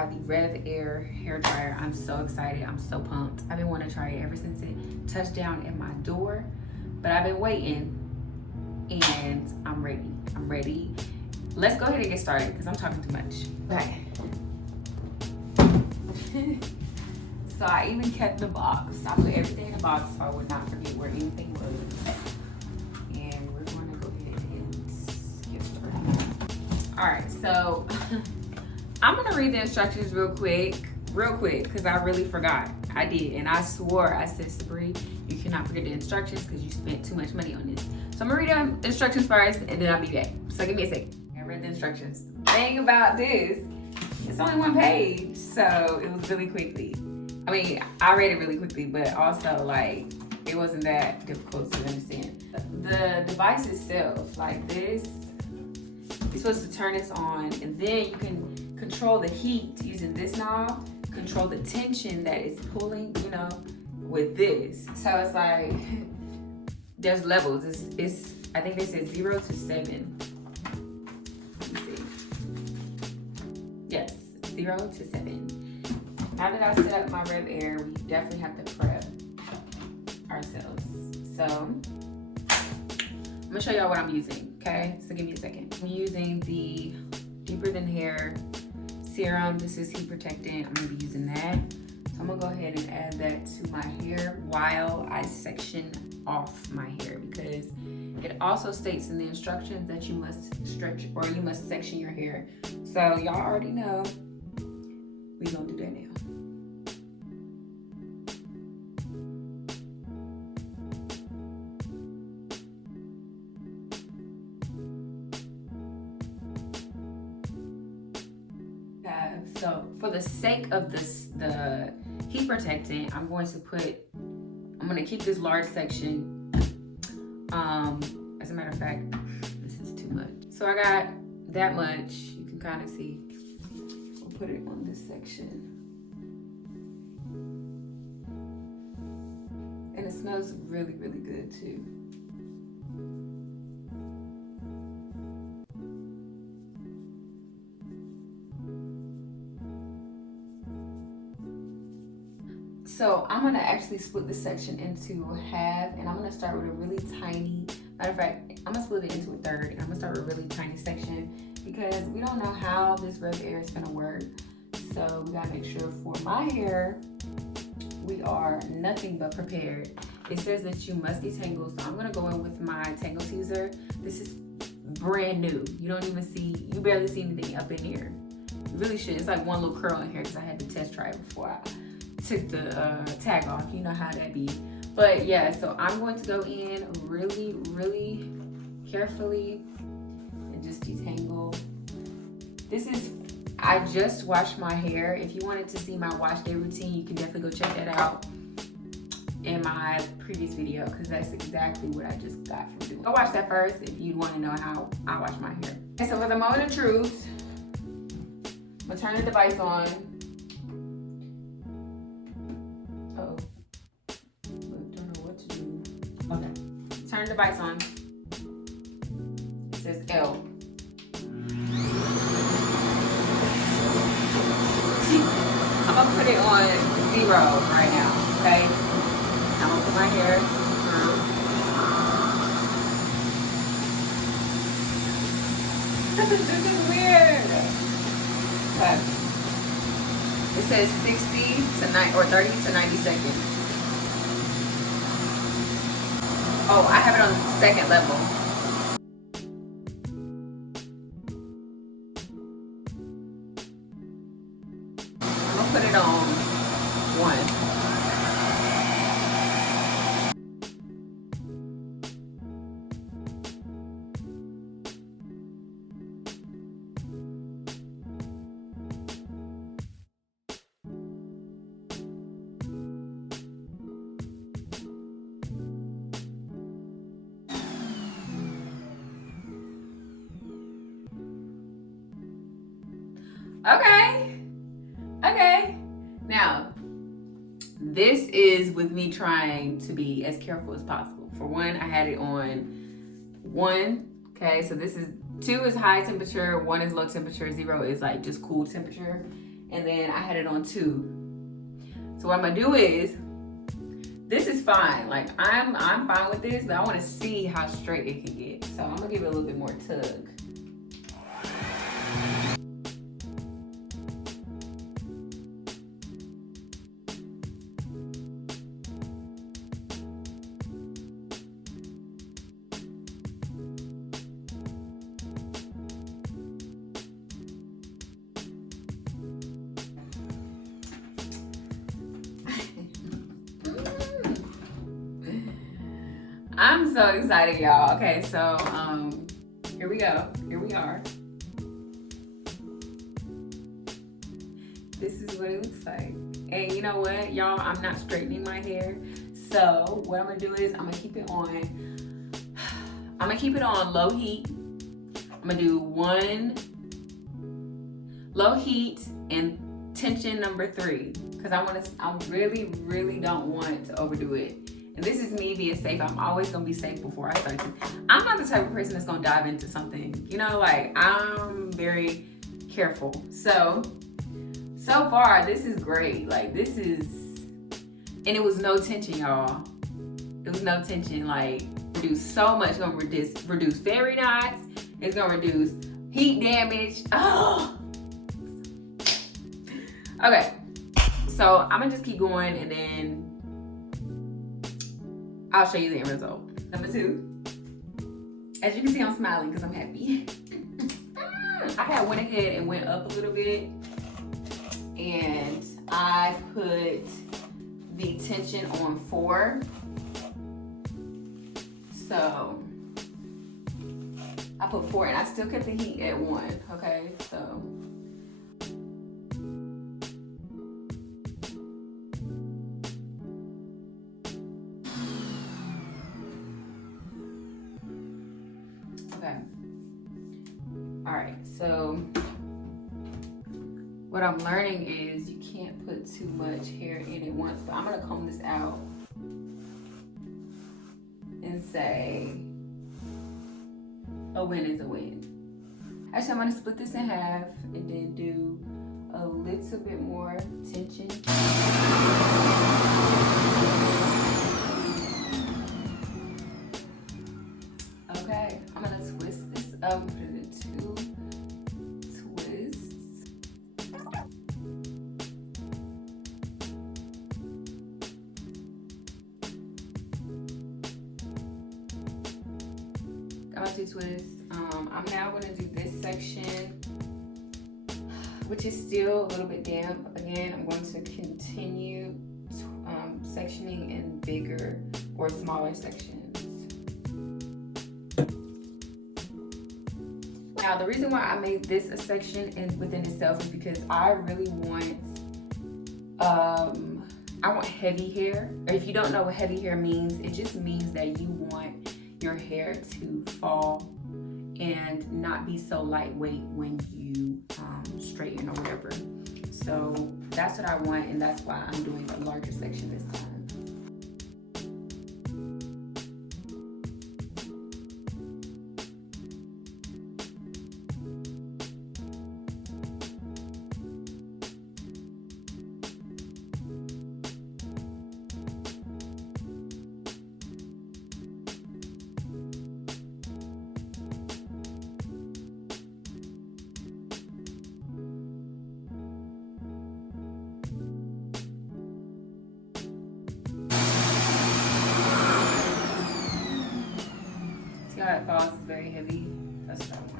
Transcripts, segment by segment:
try the RevAir hair dryer. I'm so excited. I'm so pumped. I've been wanting to try it ever since it touched down at my door, but I've been waiting and I'm ready. I'm ready. Let's go ahead and get started because I'm talking too much. Okay. So I even kept the box. I put everything in the box so I would not forget where anything was. And we're going to go ahead and get started. All right, so I'm gonna read the instructions real quick, because I really forgot. I did, and I swore I said, Sabri, you cannot forget the instructions because you spent too much money on this. So I'm gonna read the instructions first, and then I'll be back. So give me a second. I read the instructions. The thing about this, it's only one page, so it was really quickly. I mean, I read it really quickly, but also like it wasn't that difficult to understand. The device itself, like this, you're supposed to turn this on, and then you can control the heat using this knob, control the tension that is pulling, you know, with this. So it's like, there's levels. It's I think they said 0 to 7. Let me see. Yes, 0 to 7. Now that I set up my RevAir, we definitely have to prep ourselves. So I'm gonna show y'all what I'm using, okay? So give me a second. I'm using the Deeper Than Hair serum. This is heat protectant. I'm gonna be using that. So I'm gonna go ahead and add that to my hair while I section off my hair, because it also states in the instructions that you must stretch or you must section your hair. So y'all already know we're gonna do that now. So for the sake of the heat protectant, I'm going to keep this large section. As a matter of fact, this is too much. So I got that much. You can kind of see. We'll put it on this section. And it smells really, really good too. So I'm gonna actually split this section into half, and I'm gonna start with a really tiny, matter of fact, I'm gonna split it into a third, and I'm gonna start with a really tiny section because we don't know how this RevAir is gonna work. So we gotta make sure for my hair, we are nothing but prepared. It says that you must detangle, so I'm gonna go in with my tangle teaser. This is brand new. You barely see anything up in here. You really should. It's like one little curl in here because I had to test try it before I took the tag off. You know how that be. But yeah, so I'm going to go in really, really carefully and just detangle. I just washed my hair. If you wanted to see my wash day routine, you can definitely go check that out in my previous video, because that's exactly what I just got from doing. Go watch that first if you want to know how I wash my hair. Okay, so for the moment of truth, I'm gonna turn the device on. Okay, turn the device on. It says L. I'm gonna put it on 0 right now, okay? I'm gonna put my hair through. This is weird. Okay. It says 60 to 90 or 30 to 90 seconds. Oh, I have it on the second level. I'm gonna put it on 1. Okay. Now, this is with me trying to be as careful as possible. For one, I had it on 1. Okay, so this is 2 is high temperature, 1 is low temperature, 0 is like just cool temperature. and then I had it on 2. So what I'm gonna do is, this is fine. Like I'm fine with this, but I want to see how straight it can get. So I'm gonna give it a little bit more tug. I'm so excited, y'all. Okay, so here we go. Here we are. This is what it looks like. And you know what, y'all? I'm not straightening my hair. So what I'm gonna do is I'm gonna keep it on low heat. I'm gonna do 1 low heat and tension number 3. Because I really don't want to overdo it. And this is me being safe. I'm always gonna be safe before I start to. I'm not the type of person that's gonna dive into something. You know, like I'm very careful. So far this is great. Like this is, and it was no tension, y'all. It was no tension. Like reduce so much. It's gonna reduce fairy knots. It's gonna reduce heat damage. Oh. Okay. So I'm gonna just keep going and then I'll show you the end result. Number 2. As you can see, I'm smiling because I'm happy. I had went ahead and went up a little bit, and I put the tension on 4. So I put 4, and I still kept the heat at 1. Okay, so. Okay. All right, so what I'm learning is you can't put too much hair in at once, but I'm gonna comb this out and say a win is a win. Actually, I'm gonna split this in half and then do a little bit more tension. Okay, I'm gonna twist this up, put it in 2 twists. Got my 2 twists. I'm now gonna do this section, which is still a little bit damp. Again, I'm going to continue sectioning in bigger or smaller sections. Now, the reason why I made this a section within itself is because I really want, I want heavy hair. Or if you don't know what heavy hair means, it just means that you want your hair to fall and not be so lightweight when you straighten or whatever. So that's what I want, and that's why I'm doing a larger section this time. See how it falls? It's very heavy. That's what I want.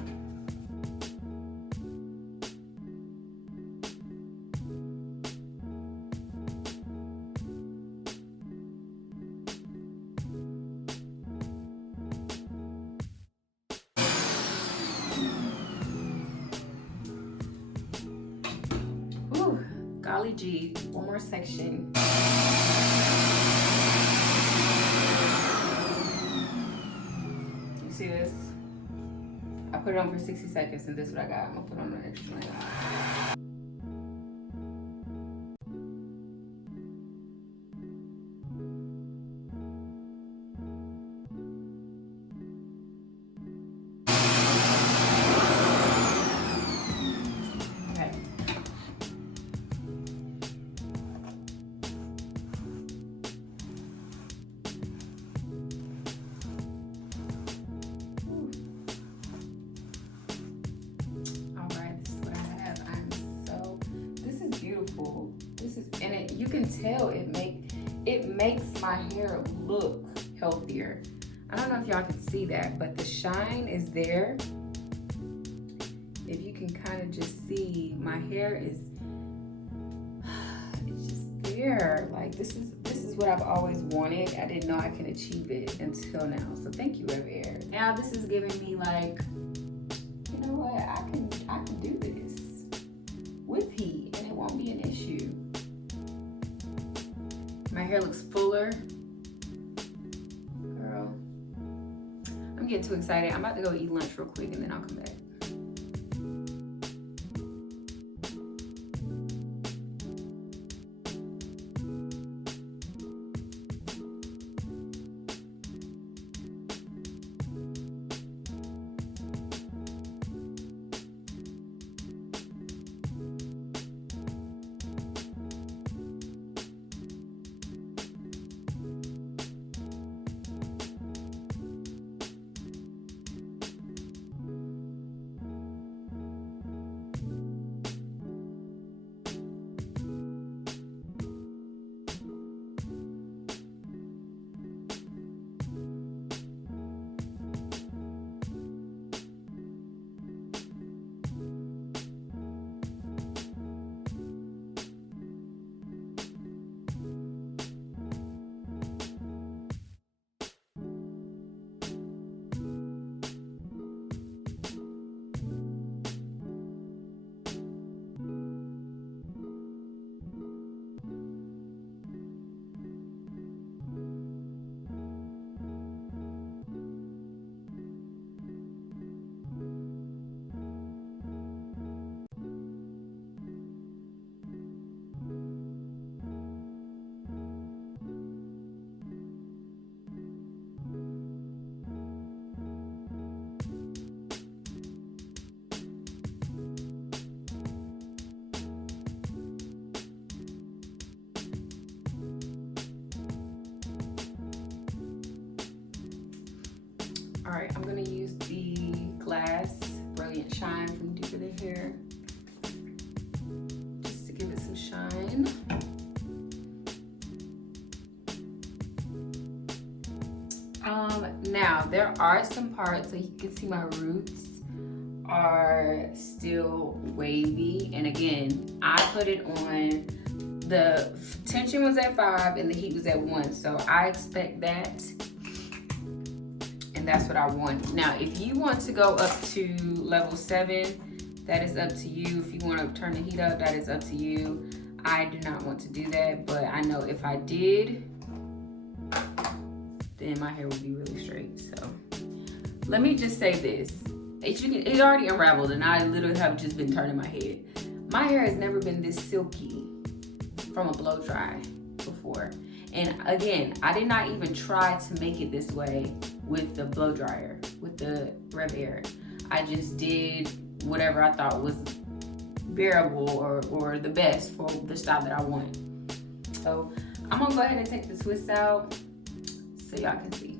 Whew, golly gee, one more section. See this? I put it on for 60 seconds, and this is what I got. I'm gonna put on an extra layer. Okay. tell it makes my hair look healthier. I don't know if y'all can see that, but the shine is there. If you can kind of just see, my hair is it's just there. Like this is what I've always wanted. I didn't know I can achieve it until now. So thank you, RevAir. Now this is giving me like, you know what? I can do this with heat and it won't be an issue. My hair looks fuller. Girl, I'm getting too excited. I'm about to go eat lunch real quick and then I'll come back. All right, I'm gonna use the Glass Brilliant Shine from Deeper Than Hair just to give it some shine. Now there are some parts, so you can see my roots are still wavy, and again, I put it on, the tension was at 5 and the heat was at 1, so I expect that. And that's what I want. Now, if you want to go up to level 7, that is up to you. If you want to turn the heat up, that is up to you. I do not want to do that, but I know if I did, then my hair would be really straight. So let me just say this. It already unraveled and I literally have just been turning my head. My hair has never been this silky from a blow dry before. And again, I did not even try to make it this way with the blow dryer, with the RevAir. I just did whatever I thought was bearable or the best for the style that I want. So I'm gonna go ahead and take the twist out so y'all can see.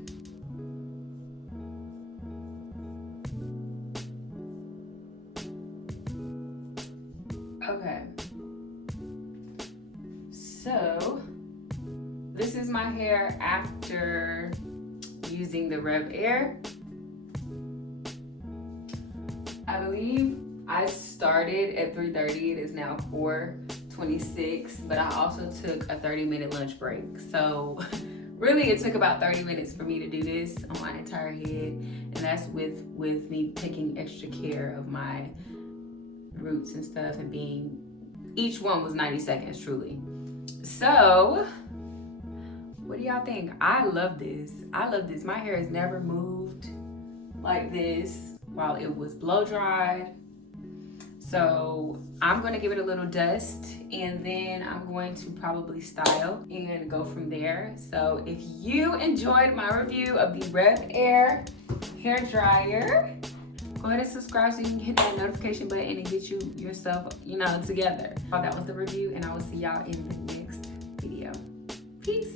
Okay. So this is my hair after using the RevAir. I believe I started at 3:30. It is now 4:26, but I also took a 30-minute lunch break. So really it took about 30 minutes for me to do this on my entire head, and that's with me taking extra care of my roots and stuff, and each one was 90 seconds truly. So what do y'all think? I love this. My hair has never moved like this while it was blow dried. So I'm gonna give it a little dust and then I'm going to probably style and go from there. So if you enjoyed my review of the RevAir hair dryer, go ahead and subscribe so you can hit that notification button and get yourself, together. That was the review, and I will see y'all in the next video. Peace.